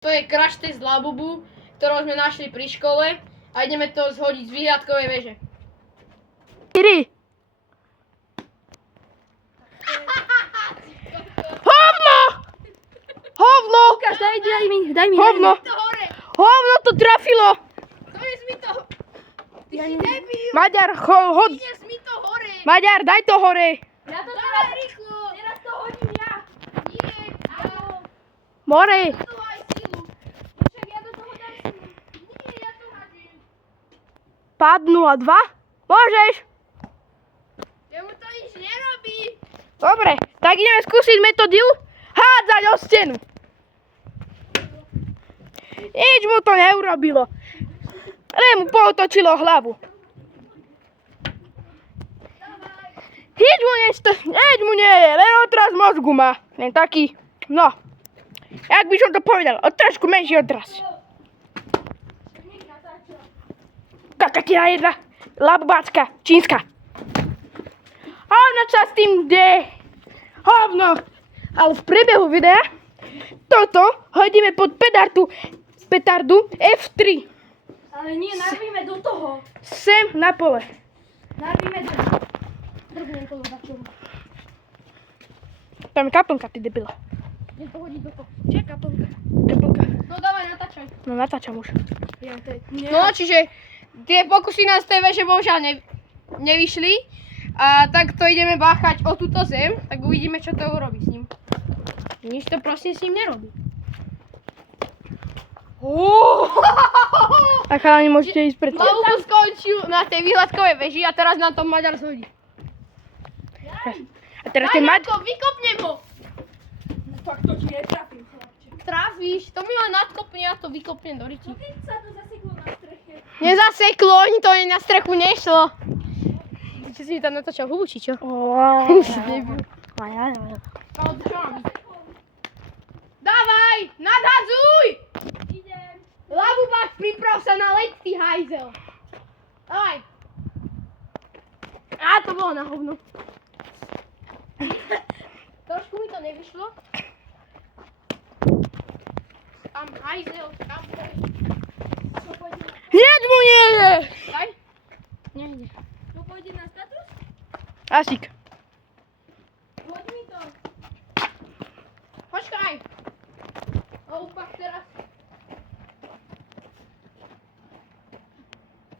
To je crash test Labubu, ktorého sme našli pri škole a ideme to zhodiť z vyhliadkovej veže. 4. Hovno! Hovno! Lukáš, daj mi. Hovno! To hore! Hovno to trafilo! To je mi to... Ty si debil! Maďar, Ines mi to hore! Maďar, daj to hore! Ja to Dávaj rýchlo! teraz to hodím ja. Nie, áno. More! To aj silu. Však ja do toho dám silu. Nie, ja to hadím. Pád 0,2? Môžeš! Jemu to nič nerobí. Dobre, tak ideme skúsiť metódiu hádzať o stenu. Nič mu to neurobilo. Len mu pootočilo hlavu. Nič mu nie je, len otras mozgu má. Len taký, no, jak by som to povedal, trošku menší otras. Kakatina jedna, labubácka, čínska. Hovno sa s tým deje. Hovno. Ale v priebehu videa toto hodíme pod petardu F3. Ale nie, narvíme do toho. Sem na pole. Narvíme do... Drvnem to do začovu. Tam je kaplnka, ty debila. Idem to hodiť do toho. Čo je kaplnka? Kaplnka. No dávaj, natáčaj. No natáčam už. Ja, to je... No, čiže tie pokusy nás z tej veže bohužiaľ nevyšli. A tak to ideme báchať o túto zem, tak uvidíme, čo to urobí s ním. Nič to prosím s ním nerobí. A chalani, môžete ísť preto. Labubu skončil na tej výhľadkovej veži a teraz nám to Maďar zhodí. A teraz ten Maďarko, vykopnem ho! Fakt to ti netrafím, chlapče. Trafíš, to mi len nadkopne, ja to vykopnem do ryti. Keď sa to zaseklo na streche. Nezaseklo, ani to ani na strechu nešlo. Čo si mi tam natočil hubu, či čo? Dávaj, nadhadzuj! Idem. Labubák, priprav sa na let, ty hajzel. Dávaj. Á, to bolo na hovno. Trošku mi to nevyšlo. Tam hajzel, tam bol. Čo pôjde? Nič mu nie je! Daj. Nejde. To pôjde na status? Asík. Hoď mi to. Počkaj. Labubák teraz.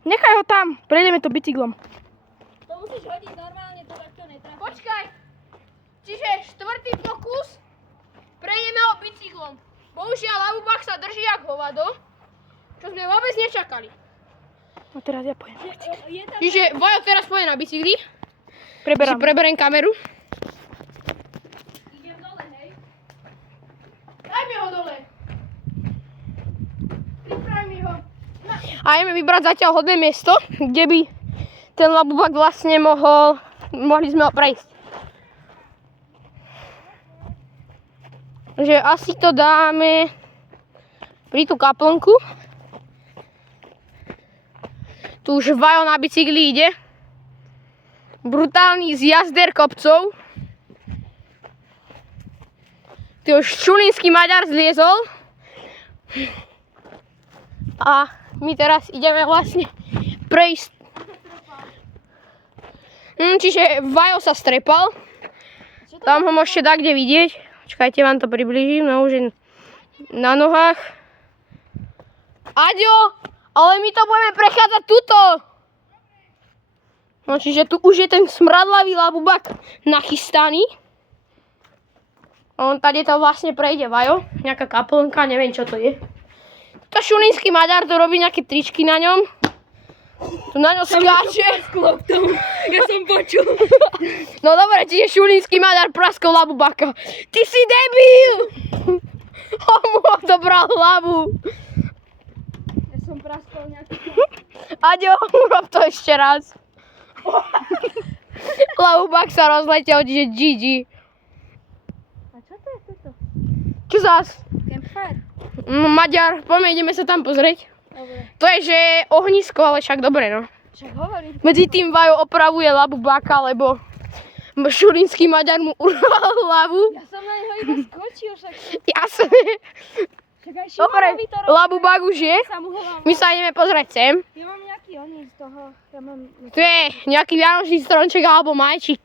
Nechaj ho tam, prejdeme to bicyklom. To musíš hodiť normálne, to takto netrafí. Počkaj. Čiže štvrtý pokus. Prejdeme ho bicyklom. Bohužiaľ, Labubák sa drží jak hovado. Čo sme vôbec nečakali. No teraz ja pojem. Je tam... Čiže Vajo teraz pôjde na bicykli. Preberám. Si preberiem kameru. Idem dole, hej. Daj mi ho dole. Priprav mi ho. A ideme vybrať zatiaľ hodné miesto, kde by ten Labubák vlastne mohli sme ho prejsť. Takže asi to dáme pri tú kaplnku. Tu už Vajo na bicykli ide. Brutálny zjazder kopcov. Tu už čulínsky Maďar zliezol. A my teraz ideme vlastne prejsť. Čiže Vajo sa strepal. Tam ho môžete dať kde vidieť. Čakajte, vám to priblížim. No už je na nohách. Aďo, ale my to budeme prechádzať tuto. No čiže tu už je ten smradlavý Labubák nachystaný. On tady to vlastne prejde, Vajo. Nejaká kaplnka, neviem čo to je. To šulínsky Maďar, to robí nejaké tričky na ňom. Tu na ňom skáče. Ja som počul. No dobre, čiže šulínsky Maďar praskol Labubáka. Ty si debil! On mu odobral hlavu. Ja som praskol nejaký... Aďo, urob to ešte raz. Labubák sa rozletel, čiže GG. A čo to je toto? Čo zás? Campfire. Maďar, poďme, ideme sa tam pozrieť. Dobre. To je, že ohnisko, ale však dobre, no. Však hovorím. Medzi tým Vajo opravuje Labubáka, lebo šulínsky Maďar mu urval hlavu. Ja som na neho iba skočil, však... Jasne. Dobre, labubák už je. Samohovám. My sa ideme pozrieť sem. Ja mám nejaký oný z toho. Ja mám... Tu je nejaký vianočný stromček alebo maj, či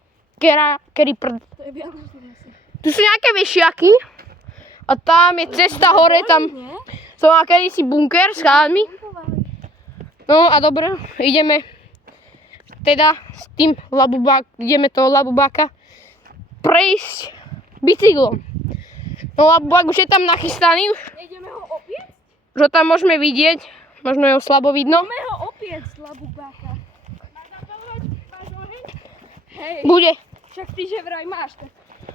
kedy prd. To je vianočný asi. Tu sú nejaké vešiaky. A tam je cesta hore, tam Nie? som mal kedysi bunker s chalmi. No a dobre, ideme teda s tým ideme toho labubáka prejsť bicyklom. No labubák už je tam nachystaný, Nejdeme ho opiec? že tam môžeme vidieť, možno je ho slabo vidno. Ideme ho opiec, labubáka. Máš zapalovať? Máš oheň? Hej, Bude. však ty že vraj máš. Tak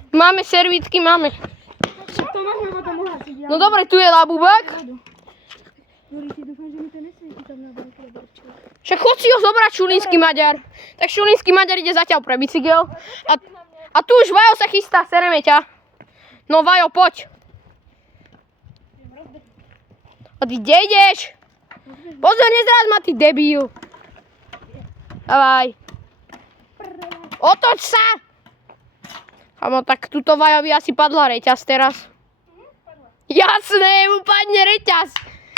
Máme servítky, máme. to môžeme potom uhasiť. No dobre, tu je labubák. Juri, ty dúfam, že mi to nesvieti tam na veľké borčko. Však chod si ho zobrať, Šulínsky Maďar. Tak Šulínsky Maďar ide zatiaľ pre bicykel. A tu už Vajo sa chystá, sereme ťa. No Vajo, poď. A ty kde ideš? Pozor, nezráz ma, ty debil. Davaj. Otoč sa. Amo, tak tuto Vajovi asi padla reťaz teraz. Jasné, mu padne reťaz.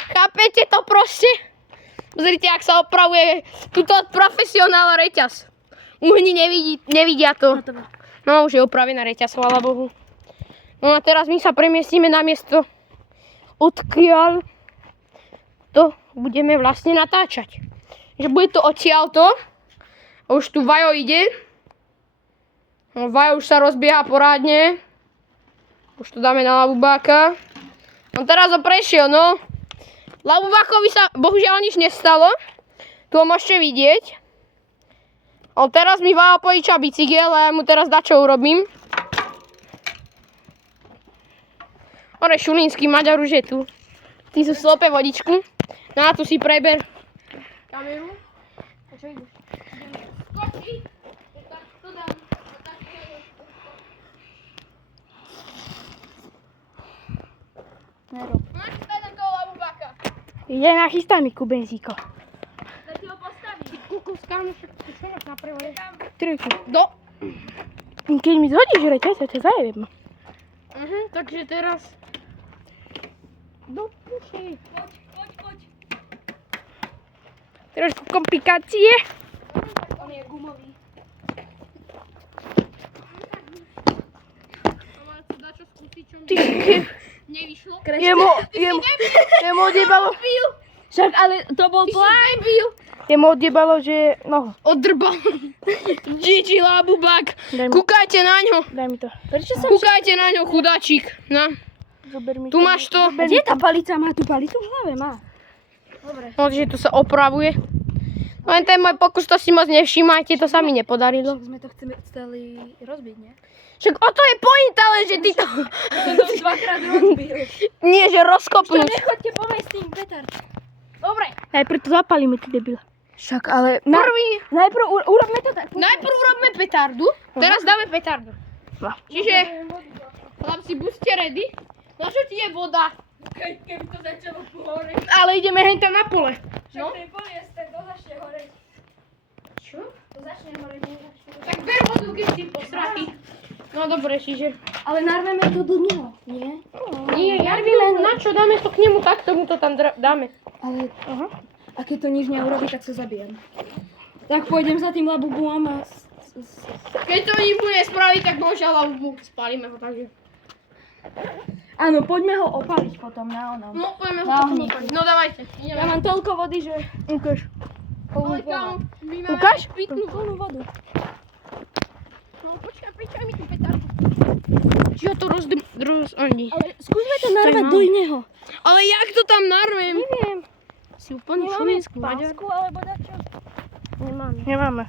Chápete to proste? Pozrite, ak sa opravuje tuto profesionál reťaz. Uhni nevidia to. No už je opravená reťaz, chvála Bohu. No a teraz my sa premiestíme na miesto, odkiaľ to budeme vlastne natáčať. Že bude to odtiaľto. A už tu Vajo ide. No, Vajo už sa rozbieha porádne. Už to dáme na labubáka. No teraz ho prešiel, no. Labubákovi sa bohužiaľ nič nestalo. Tu ho môžete vidieť. Ale teraz mi Vajo požiča bicykel a ja mu teraz dačo urobím. Hore Šulínsky Maďar už je tu. Ty sú slope vodičku. No a tu si preber kameru. A čo ideš? Skoči. To dám. Nerob. Máš tam toho labubáka. Je nachystaný kubenzíko. Tak si ho postaví. Kukus, kámo, čo máš na prvé? Trojku. Keď mi zhodíš reťaz, ja ťa zajebem. Takže teraz... Do puši. Poď. Trošku komplikácie. On je gumový. Ale to dá čo skúsiť, čo Ty, nevyšlo. jemu odjebalo. Však ale to bol plán. Jemu odjebalo, že... No, Odrbal. Gigi labubák. daj mi, Kúkajte na ňo. daj mi to. Prečo sa... Kúkajte na ňo, chudáčik. No, Zober mi tu máš to. Kde tá palica? Má tú palicu v hlave? Má. Dobre. No, že tu sa opravuje. Len ten môj pokus, to si moc nevšímajte, to sa mi nepodarilo. Však sme to chceli rozbiť, nie? Však o to je pointa, ale že ty to... Som to už dvakrát rozbil. Nie, že To rozkopnúť. nechoďte pomaly s tým, petard. Dobre. Najprv to zapalíme, ty debil. Však ale... Najprv urobme to tak. Najprv robíme petardu, teraz dáme petardu. No. Čiže, chlapci, buďte ready. Na čo ti je voda? Keby to začalo horeť. Ale ideme heň tam na pole. Však to je polyester, to začne horeť. Čo? To začne horeť, nezačne. Tak ber vodu, keď si posratý. No dobre, čiže... Ale narveme to do neho, nie? Nie, na čo dáme to k nemu, tak tomu to tam dáme. Ale, a keď to nič neurobí, tak sa zabijem. Tak pôjdem za tým labubom a... Keď to nič bude spraviť, tak bohužiaľ labubu spálime ho, takže... Áno, poďme ho opaliť potom na onom. No, poďme ho Na potom ohníku. opaliť. No dávajte, ideme. Ja mám toľko vody, že... Ukáž. Ale kámo, my máme Ukáž? pitnú vodu. Plnú vodu. No počkaj, pričaj mi tú petardu. Či ho to rozdí. Ale skúsme to narvať do iného. Ale jak to tam narvem? Neviem. Si úplne Nemáme šulínsky Maďar. pásku alebo dačo? Nemáme.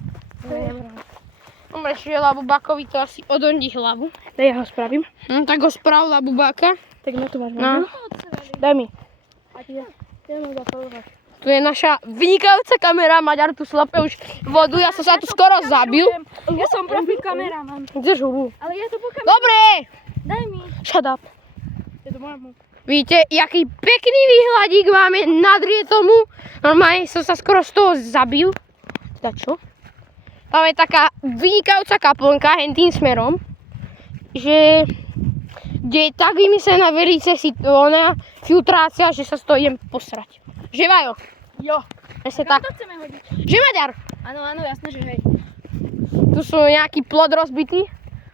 Dobre, čiže labubákovi to asi odondí hlavu. Daj, ja ho spravím. No tak ho sprav labubáka. Tak na to máš. No. Daj mi. Tu je naša vynikajúca kamera, Maďar tu slape už vodu, ja som sa tu skoro zabil. Ja som profi kameraman. Kdež hubu? Ale ja to pokamerujem. Dobre! Daj mi. Shut up. Vidíte, jaký pekný výhľadík máme nad Rietomu. Normálne som sa skoro z toho zabil. Teda čo? Tam je taká vynikajúca kaplnka hen tým smerom, že kde je tak vymyslená velice ona filtrácia, že sa z toho idem posrať. Že Vajo? Jo. Presne tak. To chceme hodiť. Že Maďar? Áno, jasné, že hej. Tu sú nejaký plod rozbitý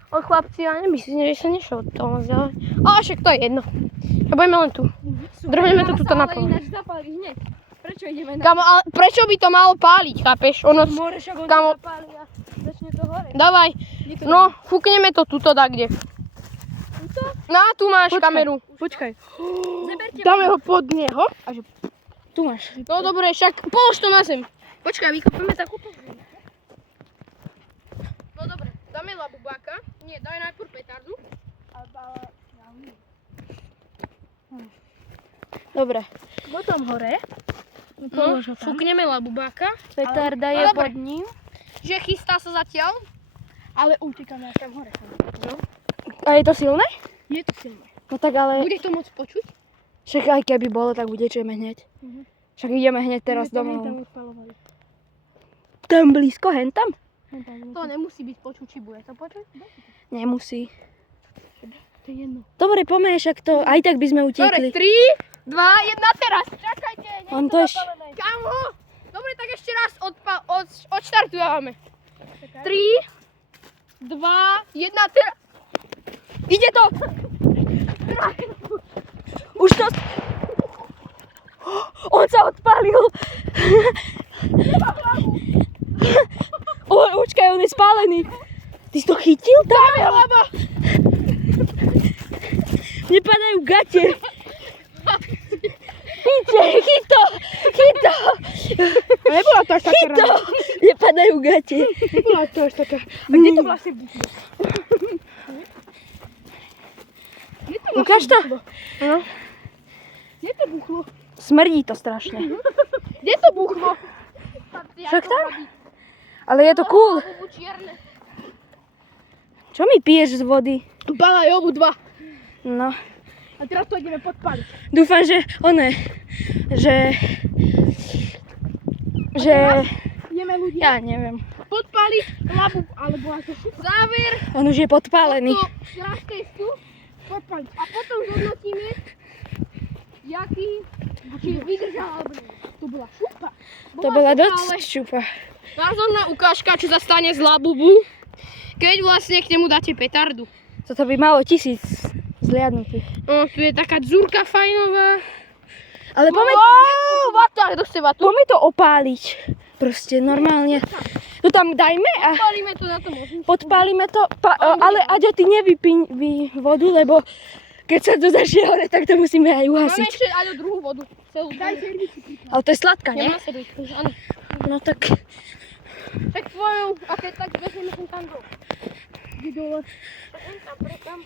od chlapci, ale nemyslím, že sa nešiel od toho moc ďalej. Ale však to je jedno. Ja budeme len tu. Drvneme to tuto na Ale pol. ináč zapáli hneď. Prečo ideme na... Kamo, ale prečo by to malo páliť, chápeš? Ono, More, však on kamo, to zapáli a začne to hore. dávaj. No, fúkneme to tuto kde. Tuto? No, tu máš kameru. Počkaj. Zeberte Dáme ho pod neho. Tu máš. No dobre, však polož to na zem. Počkaj, vykopeme takúto. No dobre, dáme labubáka. Nie, dáme najprv petardu. Dobre. Potom hore. No, fúkneme labubáka. Petarda je Ale- dobre. pod ním. Že chystá sa zatiaľ. Ale utíkame až tam hore. A je to silné? Je to silné. No tak ale... Bude to môcť počuť? Však aj keby bolo, tak utečeme hneď. Však ideme hneď teraz domov. Tam blízko, hen tam? To nemusí byť počuť, či bude to počuť. Nemusí. To je jedno. Dobre, poďme, však to aj tak by sme Dobre, utiekli. 3, 2, 1, teraz. Čakajte, On to ešte... Kamo! Dobre, tak ešte raz odštartujeme. 3, 2, 1, teraz. Ide to! Už to... On sa odpálil! Počkaj, on je spálený. Ty si to chytil? Dáme hlava! Nepadajú gate. Chyť to! Nebola to až taká Chyť to! Nepadajú gate. Nebola to až taká. A kde to vlastne buchlo? Ukáž to? No. Kde to buchlo? Smrdí to strašne. Kde to buchlo? Však tam? Ale je to cool. Čierne. Čo mi piješ z vody? Balaj obidva. No. A teraz to ideme podpaliť. Dúfam, že že Ideme ľudia ja neviem. podpaliť labu, alebo ako záver On už je podpálený. do rastestu podpaliť. A potom zhodnotíme, či vydržal alebo nie. To bola šupa. To bola šupa, dosť ale šupa. názorná ukážka, čo sa stane z labubu, keď vlastne k nemu dáte petardu. Toto by malo 1000 zliadnutých. No, tu je taká dzurka fajnová. Ale Vata do seba tu. poďme to opáliť. Proste normálne. To tam dajme a Podpálime to na tom ohni. podpálime to. Ale Aďo, ty nevypí vodu, lebo keď sa to začne hore, tak to musíme aj Máme uhasiť. ešte aj druhú vodu. Celú. Daj servici. Ale to je sladká, nie? Nemá servici, áno. No tak Tak tvojou, a keď tak vezmeme ten tam dole. Kde dole? Tam.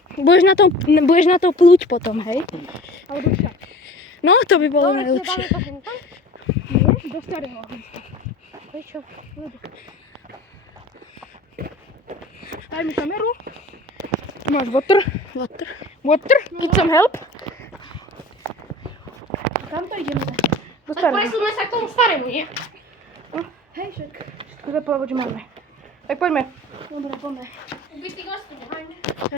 budeš na to plúť potom, hej? Alebo však. No, to by bolo Dobre, najlepšie. dáme to sem tam? Nie, do starého ohniska. Prečo? Lebo. Daj mi kameru. Máš water? Water. Need some help? Kam to ideme dať? Do Tak starého. presunme sa k tomu starému, nie? Hej, však. To máme. Tak poďme. Dobre, poďme. Ubitý gostu, hajne.